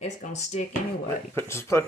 it's gonna stick anyway. Just put.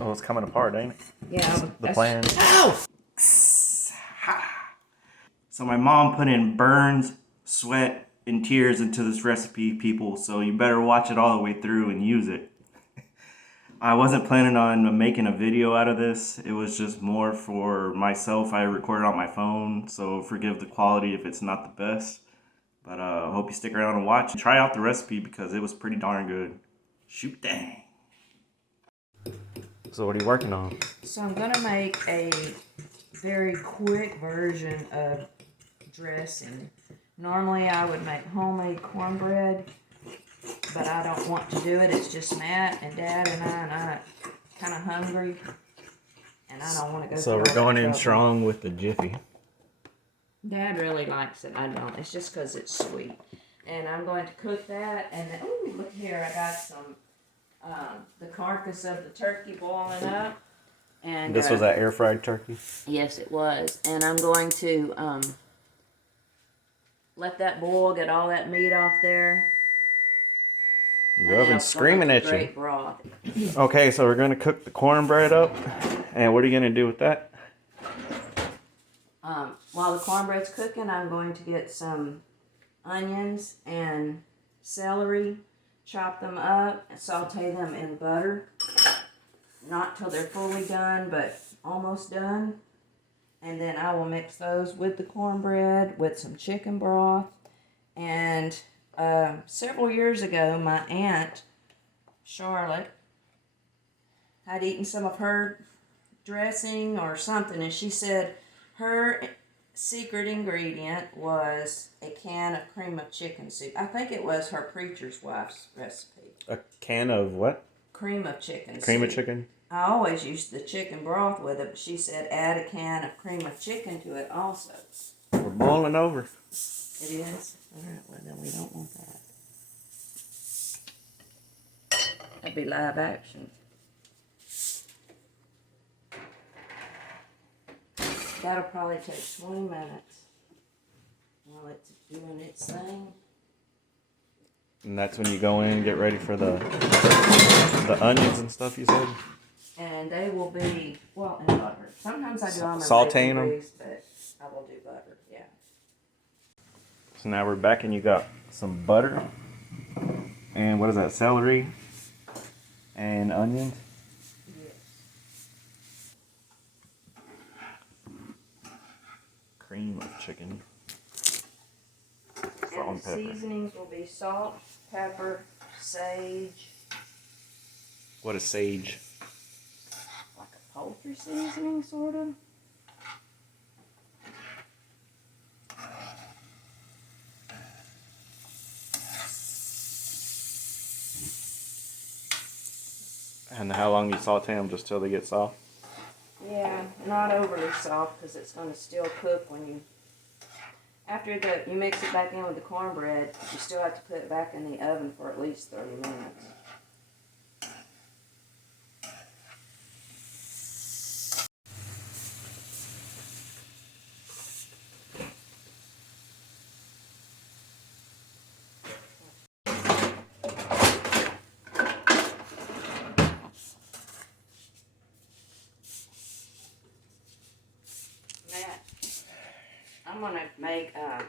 Oh, it's coming apart, ain't it? Yeah, The plan. Ow! So my mom put in burns, sweat, and tears into this recipe, people, so you better watch it all the way through and use it. I wasn't planning on making a video out of this. It was just more for myself. I recorded on my phone, so forgive the quality if it's not the best. But I hope you stick around and watch. Try out the recipe because it was pretty darn good. Shoot dang. So what are you working on? So I'm gonna make a very quick version of dressing. Normally I would make homemade cornbread, but I don't want to do it. It's just Matt and Dad and I'm kind of hungry, and I don't want to go. So we're going in strong with the Jiffy. Dad really likes it. I don't. It's just because it's sweet. And I'm going to cook that. And then, oh, look here. I got some, the carcass of the turkey boiling up. And This was that air fried turkey? yes, it was. And I'm going to let that boil, get all that meat off there. Your oven's screaming at you. Great broth. Okay, so we're going to cook the cornbread up. And what are you going to do with that? While the cornbread's cooking, I'm going to get some onions and celery, chop them up, and saute them in butter. Not till they're fully done, but almost done. And then I will mix those with the cornbread, with some chicken broth. And several years ago, my aunt, Charlotte, had eaten some of her dressing or something, and she said her secret ingredient was a can of cream of chicken soup. I think it was her preacher's wife's recipe. A can of what? Cream of chicken Cream soup. of chicken? I always used the chicken broth with it, but she said add a can of cream of chicken to it also. We're boiling over. It is? Alright, well then we don't want that. That'd be live action. That'll probably take 20 minutes while it's doing its thing. And that's when you go in and get ready for the onions and stuff, you said? And they will be, well, in butter. Sometimes I do them in Sauteing bacon them? grease, but I will do butter, yeah. So now we're back and you got some butter. And what is that, celery? And onions? Yes. Cream of chicken. Salt And and the pepper. seasonings will be salt, pepper, sage. What is sage? Like a poultry seasoning, sort of. And how long you saute them, just till they get soft? Yeah, not overly soft because it's going to still cook when you... After you mix it back in with the cornbread, you still have to put it back in the oven for at least 30 minutes. Matt, I'm going to make a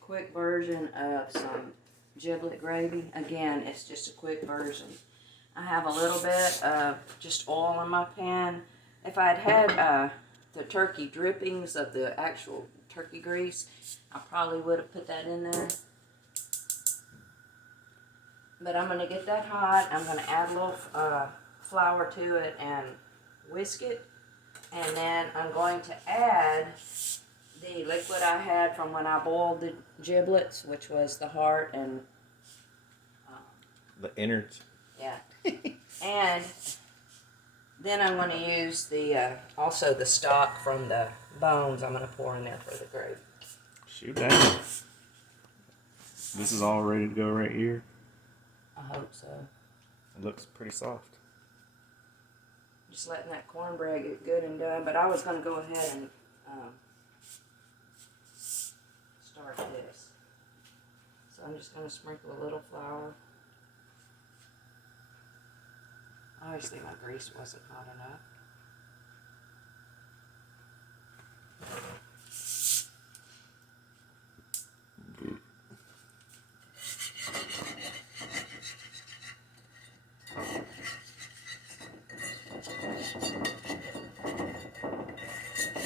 quick version of some giblet gravy. Again, it's just a quick version. I have a little bit of just oil in my pan. If I'd had the turkey drippings of the actual turkey grease, I probably would have put that in there. But I'm going to get that hot. I'm going to add a little flour to it and whisk it. And then I'm going to add the liquid I had from when I boiled the giblets, which was the heart and... The innards. yeah. And then I'm going to use the also the stock from the bones I'm going to pour in there for the gravy. Shoot down. This is all ready to go right here. I hope so. It looks pretty soft. Just letting that cornbread get good and done. But I was going to go ahead and start this. So I'm just going to sprinkle a little flour. Obviously my grease wasn't hot enough.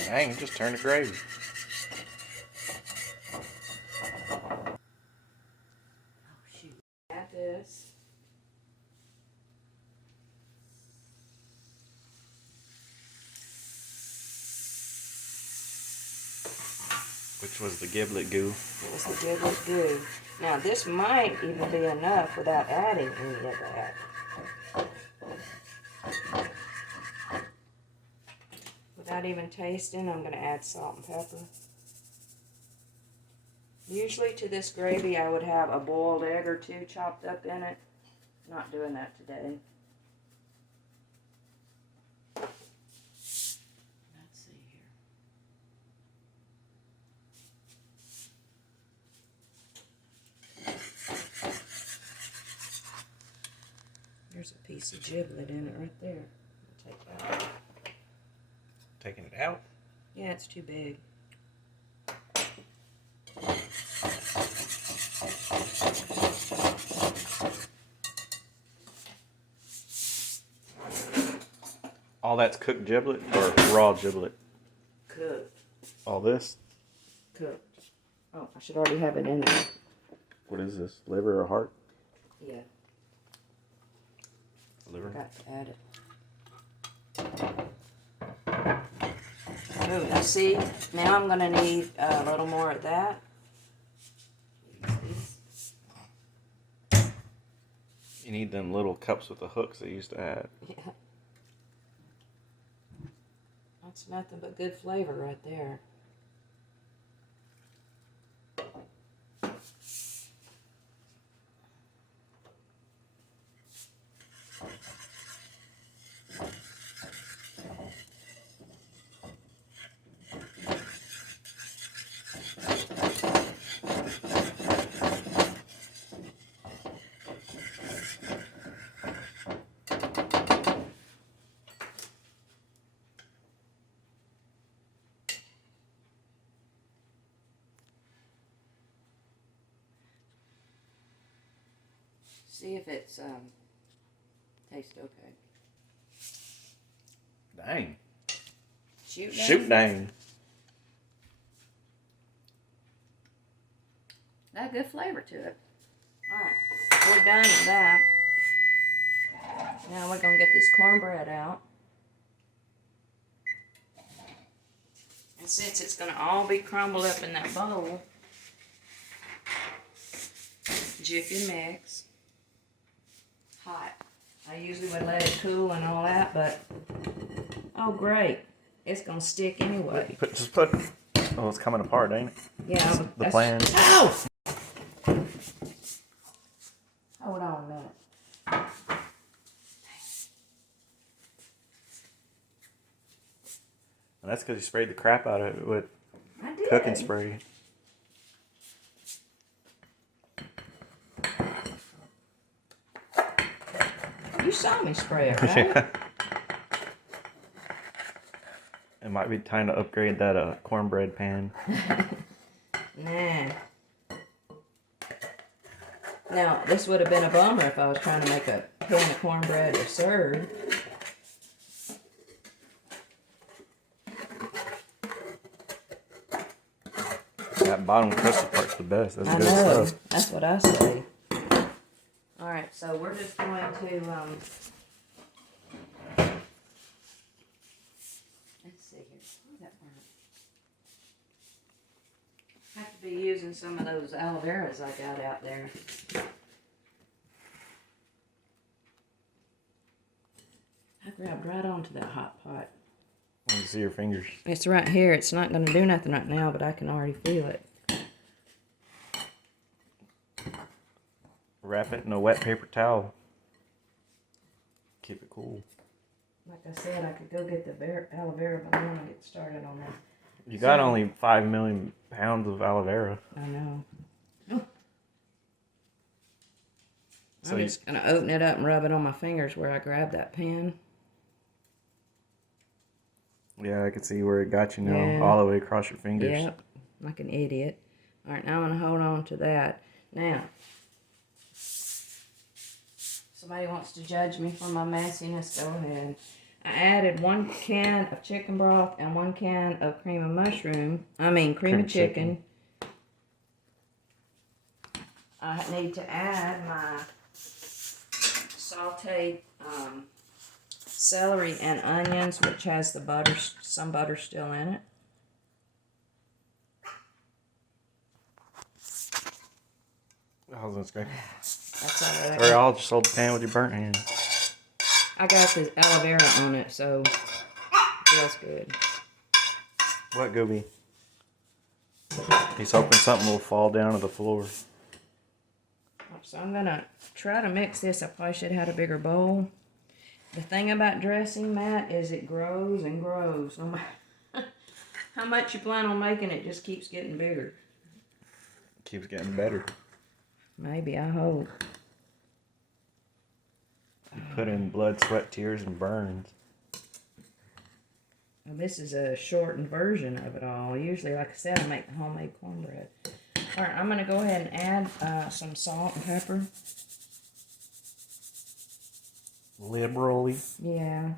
Dang, it just turned to gravy. Oh shoot. Add this. Which was the giblet goo. It was the giblet goo. Now this might even be enough without adding any of that. Without even tasting, I'm going to add salt and pepper. Usually to this gravy I would have a boiled egg or two chopped up in it. Not doing that today. Let's see here. There's a piece of giblet in it right there. I'll take that out. Taking it out. Yeah, it's too big. All that's cooked giblet or raw giblet? Cooked. All this? Cooked. Oh, I should already have it in there. What is this? Liver or heart? Yeah, Liver. forgot to add it. Oh, now see, now I'm going to need a little more of that. You need them little cups with the hooks they used to add. Yeah. That's nothing but good flavor right there. See if it's tastes okay. Dang. Shoot, Shoot dang. Got a good flavor to it. Alright, we're done with that. Now we're going to get this cornbread out. And since it's going to all be crumbled up in that bowl, jiffy mix. Hot. I usually would let it cool and all that, but oh great, it's gonna stick anyway. Just put. Oh, it's coming apart, ain't it? Yeah, The plan. Oh! Hold on a minute. And that's because you sprayed the crap out of it with I did. cooking spray. You saw me spray it, right? Yeah. It might be time to upgrade that cornbread pan. Nah. Now, this would have been a bummer if I was trying to make a pan of cornbread to serve. That bottom crusty part's the best. That's I good know. stuff. That's what I say. Alright, so we're just going to, let's see here. Where's that burnt? I have to be using some of those aloe veras I got out there. I grabbed right onto that hot pot. Let me see your fingers. It's right here. It's not going to do nothing right now, but I can already feel it. Wrap it in a wet paper towel. Keep it cool. Like I said, I could go get the aloe vera, but I want to get started on that. You got only 5 million pounds of aloe vera. I know. Oh. So I'm just gonna open it up and rub it on my fingers where I grabbed that pen. Yeah, I can see where it got you now, Yeah. all the way across your fingers. Yep, like an idiot. All right, now I'm gonna hold on to that. Now, somebody wants to judge me for my messiness, go ahead. I added 1 can of chicken broth and 1 can of cream of chicken. I need to add my sauteed celery and onions, which has the butter, some butter still in it. I was gonna say. That's all right. Or I'll just hold the pan with your burnt hand. I got the aloe vera on it, so it feels good. What, Gooby? He's hoping something will fall down to the floor. So I'm gonna try to mix this. I probably should have had a bigger bowl. The thing about dressing, Matt, is it grows and grows. No matter how much you plan on making, it just keeps getting bigger. Keeps getting better. Maybe, I hope. You put in blood, sweat, tears, and burns. Well, this is a shortened version of it all. Usually, like I said, I make the homemade cornbread. All right, I'm going to go ahead and add some salt and pepper. Liberally. Yeah.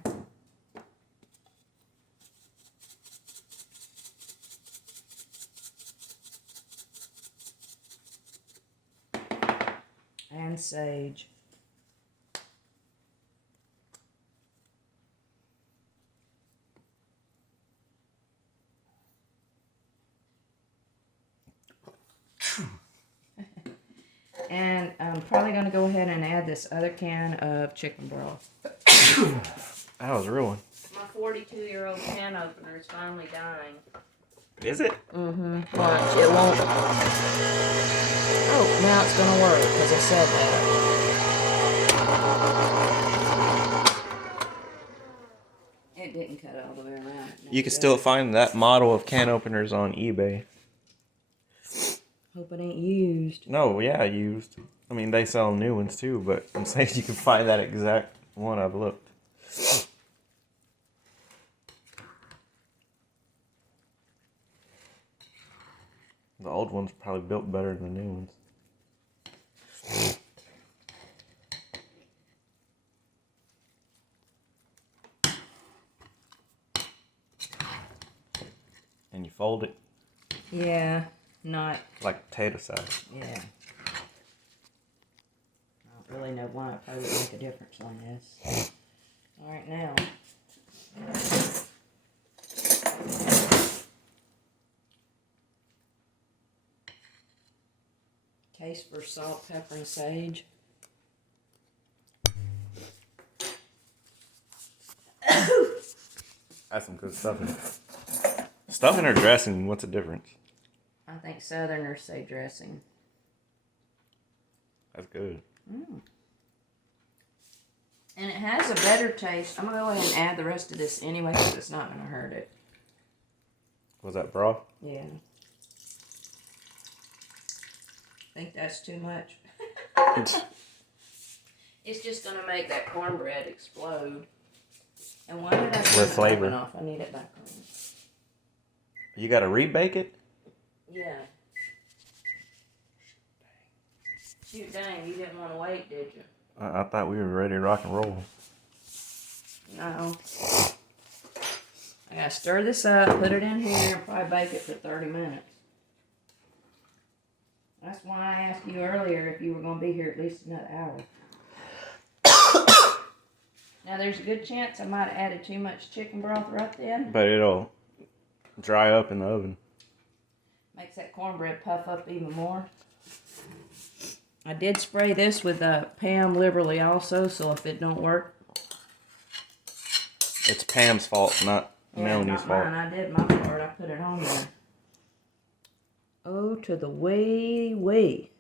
And sage. And I'm probably going to go ahead and add this other can of chicken broth. That was a real one. My 42-year-old can opener is finally dying. Is it? Mm-hmm. Watch, it won't. Oh, now it's going to work because I said that. It didn't cut all the way around. You can still find that model of can openers on eBay. Hope it ain't used. No, yeah, used. I mean, they sell new ones too, but I'm saying you can find that exact one. I've looked. The old ones probably built better than the new ones. And you fold it Yeah, not. like potato salad. Yeah. I don't really know why it probably would make a difference on this. Alright, now. Taste for salt, pepper, and sage. That's some good stuffing. Stuffing or dressing, what's the difference? I think Southerners say dressing. That's good. Mm. And it has a better taste. I'm going to go ahead and add the rest of this anyway because it's not going to hurt it. Was that broth? Yeah. Think that's too much? It's just going to make that cornbread explode. And why did I turn With the flavor. oven off? I need it back on. You gotta rebake it? Yeah. Shoot, dang, you didn't want to wait, did you? I thought we were ready to rock and roll. No. I gotta stir this up, put it in here, and probably bake it for 30 minutes. That's why I asked you earlier if you were going to be here at least another hour. Now, there's a good chance I might have added too much chicken broth right then. But it'll dry up in the oven. Makes that cornbread puff up even more. I did spray this with Pam liberally also, so if it don't work... It's Pam's fault, not Melanie's not fault. mine. I did my part. I put it on there. Oh, to the way.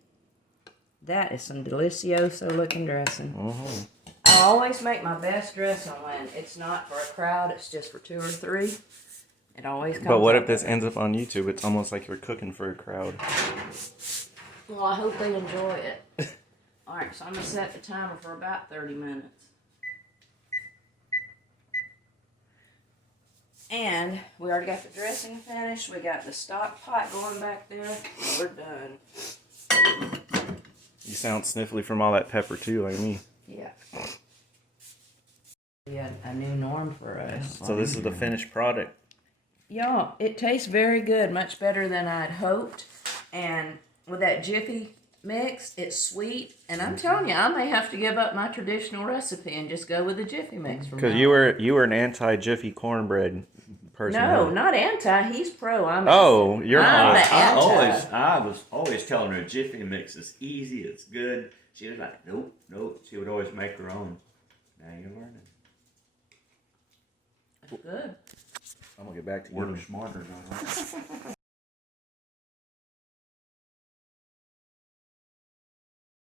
That is some delicioso looking dressing. Mm-hmm. I always make my best dressing when it's not for a crowd, it's just for 2 or 3. It always comes But what out if this better. ends up on YouTube? It's almost like you're cooking for a crowd. Well, I hope they enjoy it. Alright, so I'm gonna set the timer for about 30 minutes. And we already got the dressing finished. We got the stock pot going back there. We're done. You sound sniffly from all that pepper too, like me. Yeah. Yeah, a new norm for us. So this is the finished product. Y'all, it tastes very good, much better than I'd hoped. And with that Jiffy mix, it's sweet. And I'm telling you, I may have to give up my traditional recipe and just go with the Jiffy mix from Because now you were an anti-Jiffy cornbread person. No, huh? not anti. He's pro. I'm You're I'm not. the anti. I was always telling her Jiffy mix is easy, it's good. She was like, nope, nope. She would always make her own. Now you're learning. Good. I'm gonna get back to Work you. smarter, don't I?